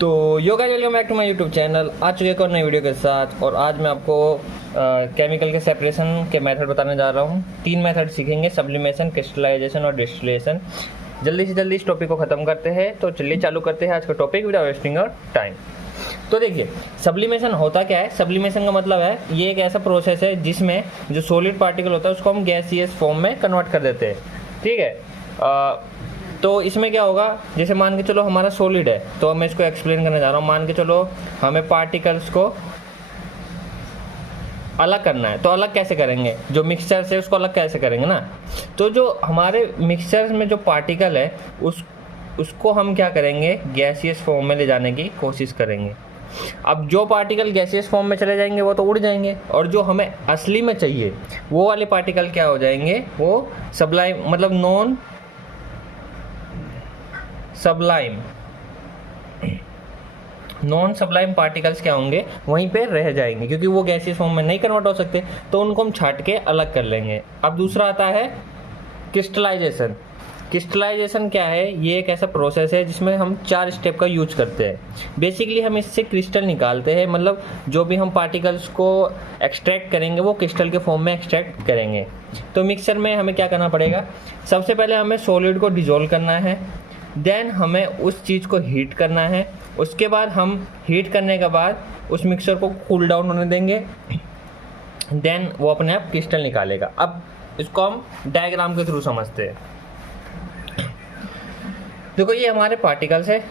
तो योगा welcome back to my YouTube channel. आ चुके एक और नई वीडियो के साथ। और आज मैं आपको केमिकल के सेपरेशन के मेथड बताने जा रहा हूँ। 3 मेथड सीखेंगे, सब्लिमेशन, क्रिस्टलाइजेशन और डिस्टिलेशन। जल्दी से जल्दी इस टॉपिक को ख़त्म करते हैं। तो चलिए चालू करते हैं आज का टॉपिक विदाउट वेस्टिंग और टाइम। तो देखिए, सब्लिमेशन होता क्या है। सब्लिमेशन का मतलब है ये एक ऐसा प्रोसेस है जिसमें जो सॉलिड पार्टिकल होता है उसको हम गैसियस फॉर्म में कन्वर्ट कर देते हैं। ठीक है। तो इसमें क्या होगा, जैसे मान के चलो हमारा सॉलिड है, तो मैं इसको एक्सप्लेन करने जा रहा हूँ। मान के चलो हमें पार्टिकल्स को अलग करना है, तो अलग कैसे करेंगे? जो मिक्सचर से उसको अलग कैसे करेंगे ना। तो जो हमारे मिक्सचर में जो पार्टिकल है उसको हम क्या करेंगे, गैसियस फॉर्म में ले जाने की कोशिश करेंगे। अब जो पार्टिकल गैसियस फॉर्म में चले जाएंगे वो तो उड़ जाएंगे, और जो हमें असली में चाहिए वो वाले पार्टिकल क्या हो जाएंगे, वो सब्लाइम मतलब नॉन सब्लाइम पार्टिकल्स क्या होंगे, वहीं पे रह जाएंगे, क्योंकि वो गैसियस फॉर्म में नहीं कन्वर्ट हो सकते, तो उनको हम छांट के अलग कर लेंगे। अब दूसरा आता है क्रिस्टलाइजेशन। क्रिस्टलाइजेशन क्या है? ये एक ऐसा प्रोसेस है जिसमें हम 4 स्टेप का यूज करते हैं। बेसिकली हम इससे क्रिस्टल निकालते हैं, मतलब जो भी हम पार्टिकल्स को एक्सट्रैक्ट करेंगे वो क्रिस्टल के फॉर्म में एक्सट्रैक्ट करेंगे। तो मिक्सचर में हमें क्या करना पड़ेगा, सबसे पहले हमें सॉलिड को डिसॉल्व करना है, देन हमें उस चीज़ को हीट करना है। उसके बाद हम हीट करने के बाद उस मिक्सचर को कूल डाउन होने देंगे, देन वो अपने आप क्रिस्टल निकालेगा। अब इसको हम डायग्राम के थ्रू समझते हैं। देखो, ये हमारे पार्टिकल्स है,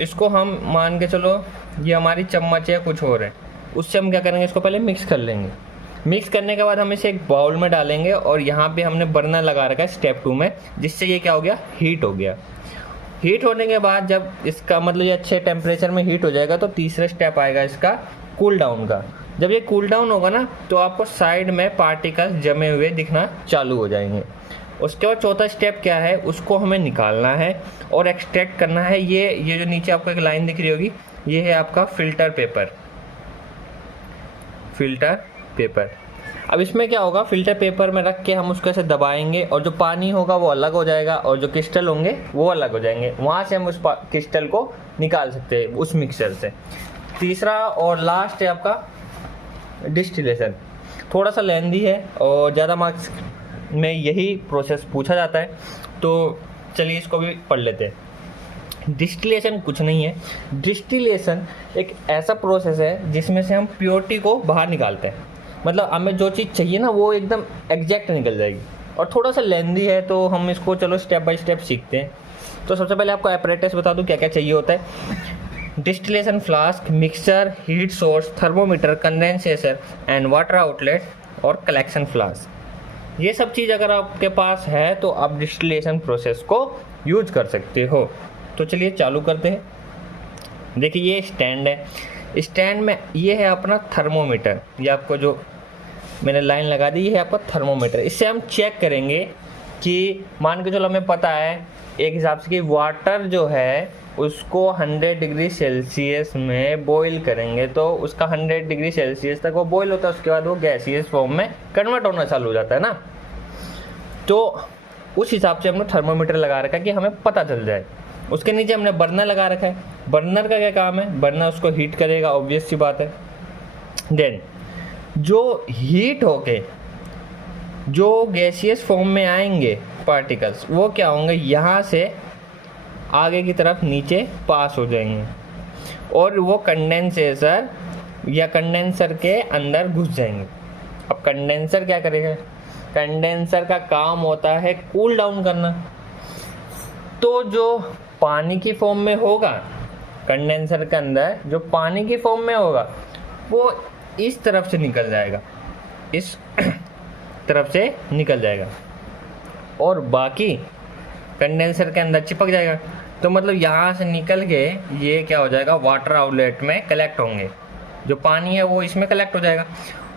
इसको हम मान के चलो ये हमारी चम्मच है, कुछ और है, उससे हम क्या करेंगे, इसको पहले मिक्स कर लेंगे। मिक्स करने के बाद हम इसे एक बाउल में डालेंगे, और यहाँ पे हमने बर्नर लगा रखा है स्टेप 2 में, जिससे ये क्या हो गया, हीट हो गया। हीट होने के बाद जब इसका मतलब ये अच्छे टेम्परेचर में हीट हो जाएगा, तो तीसरा स्टेप आएगा इसका कूल डाउन का। जब ये कूल डाउन होगा ना, तो आपको साइड में पार्टिकल्स जमे हुए दिखना चालू हो जाएंगे। उसके बाद चौथा स्टेप क्या है, उसको हमें निकालना है और एक्सट्रैक्ट करना है। ये जो नीचे आपको एक लाइन दिख रही होगी, ये है आपका फिल्टर पेपर। अब इसमें क्या होगा, फिल्टर पेपर में रख के हम उसको ऐसे दबाएंगे, और जो पानी होगा वो अलग हो जाएगा, और जो क्रिस्टल होंगे वो अलग हो जाएंगे। वहाँ से हम उस क्रिस्टल को निकाल सकते हैं उस मिक्सचर से। तीसरा और लास्ट है आपका डिस्टिलेशन। थोड़ा सा लेंदी है और ज़्यादा मार्क्स में यही प्रोसेस पूछा जाता है, तो चलिए इसको भी पढ़ लेते हैं। डिस्टिलेशन कुछ नहीं है। डिस्टिलेशन एक ऐसा प्रोसेस है जिसमें से हम प्योरिटी को बाहर निकालते हैं। मतलब हमें जो चीज़ चाहिए ना वो एकदम एग्जैक्ट निकल जाएगी, और थोड़ा सा लेंदी है, तो हम इसको चलो स्टेप बाय स्टेप सीखते हैं। तो सबसे पहले आपको एपरेटस बता दूं क्या क्या चाहिए होता है। Distillation flask, mixture, heat source, thermometer, condenser and water outlet और कलेक्शन फ्लास्क। ये सब चीज़ अगर आपके पास है तो आप डिस्टिलेशन प्रोसेस को यूज कर सकते हो। तो चलिए चालू करते हैं। देखिए, ये स्टैंड है, स्टैंड में ये है अपना थर्मोमीटर। ये आपको जो मैंने लाइन लगा दी है आपका थर्मोमीटर। इससे हम चेक करेंगे कि मान के चलो हमें पता है एक हिसाब से कि वाटर जो है उसको 100 डिग्री सेल्सियस में बॉईल करेंगे, तो उसका 100 डिग्री सेल्सियस तक वो बॉईल होता है, उसके बाद वो गैसियस फॉर्म में कन्वर्ट होना चालू हो जाता है ना। तो उस हिसाब से हमने थर्मोमीटर लगा रखा है कि हमें पता चल जाए। उसके नीचे हमने बर्नर लगा रखा है। बर्नर का क्या काम है, बर्नर उसको हीट करेगा, ऑब्वियस सी बात है। देन जो हीट होके जो गैसियस फॉर्म में आएंगे पार्टिकल्स, वो क्या होंगे, यहाँ से आगे की तरफ नीचे पास हो जाएंगे, और वो कंडेंसेटर या कंडेंसर के अंदर घुस जाएंगे। अब कंडेंसर क्या करेगा, कंडेंसर का काम होता है कूल डाउन करना। तो जो पानी की फॉर्म में होगा, कंडेंसर के अंदर जो पानी की फॉर्म में होगा वो इस तरफ से निकल जाएगा, इस तरफ से निकल जाएगा, और बाकी कंडेंसर के अंदर चिपक जाएगा। तो मतलब यहाँ से निकल के ये क्या हो जाएगा, वाटर आउटलेट में कलेक्ट होंगे। जो पानी है वो इसमें कलेक्ट हो जाएगा,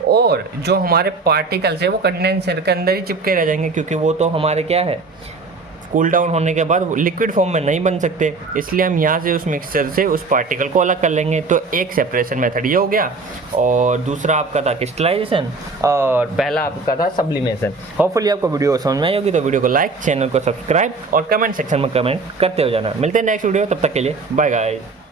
और जो हमारे पार्टिकल्स है वो कंडेंसर के अंदर ही चिपके रह जाएंगे, क्योंकि वो तो हमारे क्या है, कूल डाउन होने के बाद लिक्विड फॉर्म में नहीं बन सकते। इसलिए हम यहाँ से उस मिक्सचर से उस पार्टिकल को अलग कर लेंगे। तो एक सेपरेशन मेथड ये हो गया, और दूसरा आपका था क्रिस्टलाइजेशन, और पहला आपका था सब्लिमेशन। होपफुली आपको वीडियो समझ में आई होगी, तो वीडियो को लाइक, चैनल को सब्सक्राइब और कमेंट सेक्शन में कमेंट करते हो जाना। मिलते हैं नेक्स्ट वीडियो, तब तक के लिए बाय गाइस।